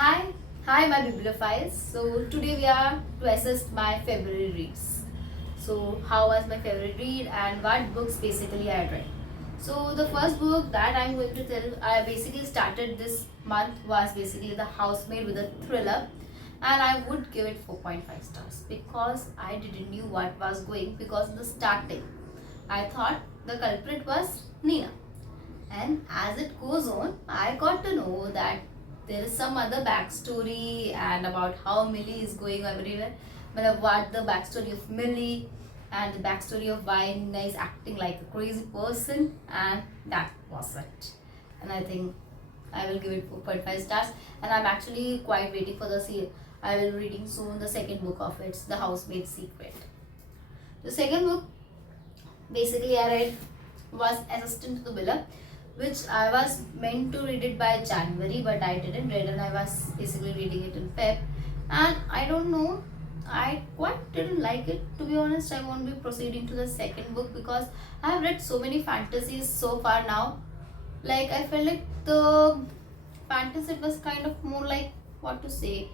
Hi, my bibliophiles. So today we are to assess my February reads. So how was my favorite read and what books basically I read. So the first book that I'm going to tell, I basically started this month was basically The Housemaid with a thriller, and I would give it 4.5 stars because I didn't knew what was going because in the starting I thought the culprit was Nina. And as it goes on, I got to know that there is some other backstory and about how Millie is going everywhere. But what the backstory of Millie and the backstory of why Nina is acting like a crazy person, and that was it. And I think I will give it 4.5 stars. And I'm actually quite waiting for the I will be reading soon the second book of it, The Housemaid's Secret. The second book basically I read was Assistant to the Villa, which I was meant to read it by January, but I didn't read, and I was basically reading it in Feb. And I don't know, I quite didn't like it, to be honest. I won't be proceeding to the second book because I have read so many fantasies so far now. Like I felt like the fantasy was kind of more like, what to say,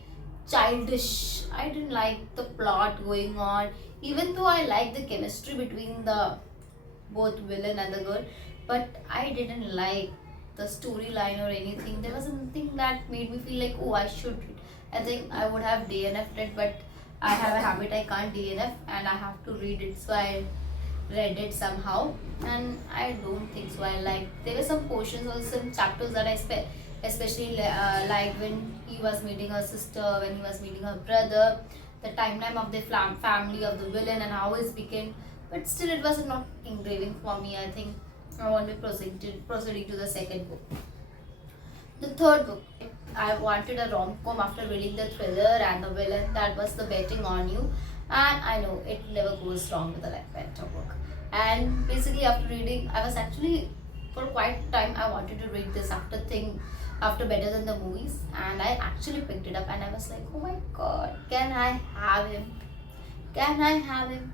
childish. I didn't like the plot going on, even though I like the chemistry between the both villain and the girl, but I didn't like the storyline or anything. There was something that made me feel like, oh, I should read. I think I would have DNF'd it, but I have a habit, I can't DNF and I have to read it, so I read it somehow. And I don't think so I like, there were some portions or some chapters that I especially liked when he was meeting her sister, when he was meeting her brother, the timeline of the family of the villain and how it became. But still it was not engraving for me. I think I want to be proceeding to the second book. The third book, I wanted a rom-com after reading the thriller and the villain. That was The Betting on You, and I know it never goes wrong with a better book. And basically, after reading, I was actually for quite time I wanted to read this after Better Than the Movies, and I actually picked it up and I was like, oh my god, can I have him? Can I have him?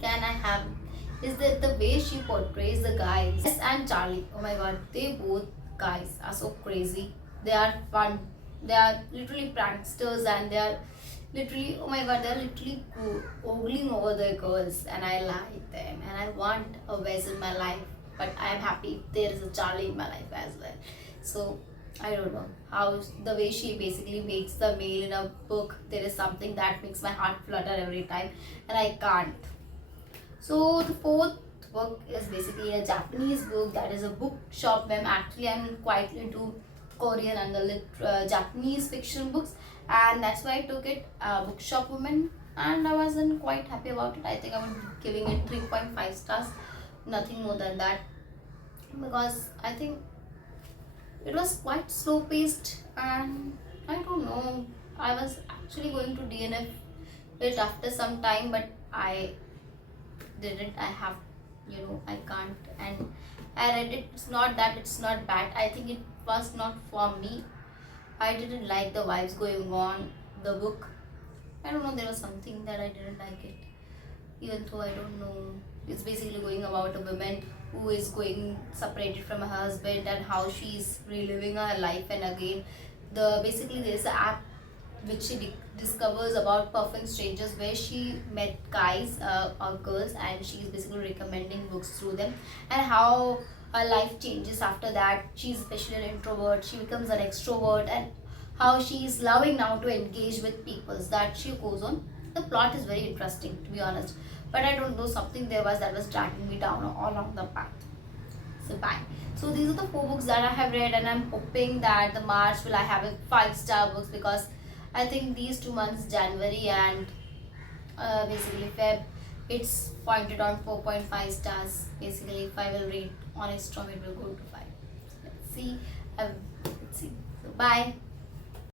Can I have him? Is that the way she portrays the guys? Yes, and Charlie. Oh my god, they both guys are so crazy. They are fun. They are literally pranksters, and they are literally, oh my god, they are literally ogling over the girls, and I like them and I want a Wes in my life, but I am happy there is a Charlie in my life as well. So I don't know how the way she basically makes the male in a book. There is something that makes my heart flutter every time, and I can't. So the fourth book is basically a Japanese book, that is a bookshop where I'm quite into Korean and the Japanese fiction books, and that's why I took it, Bookshop Woman, and I wasn't quite happy about it. I think I would be giving it 3.5 stars, nothing more than that, because I think it was quite slow paced, and I don't know, I was actually going to DNF it after some time, but I didn't. I have, I can't. And I read it. It's not that it's not bad. I think it was not for me. I didn't like the vibes going on the book. I don't know, there was something that I didn't like it, even though I don't know. It's basically going about a woman who is going separated from her husband and how she's reliving her life, and again basically there's an app which she discovers about perfect strangers, where she met guys or girls, and she's basically recommending books through them, and how her life changes after that. She's especially an introvert, she becomes an extrovert, and how she is loving now to engage with people that she goes on. The plot is very interesting, to be honest, but I don't know, something there was that was dragging me down all along the path. So bye. So these are the four books that I have read, and I'm hoping that the March will I have a 5-star books, because I think these 2 months, January and basically Feb, it's pointed on 4.5 stars. Basically, if I will read Honest Storm, it will go to 5. Let's see. Let's see. So bye.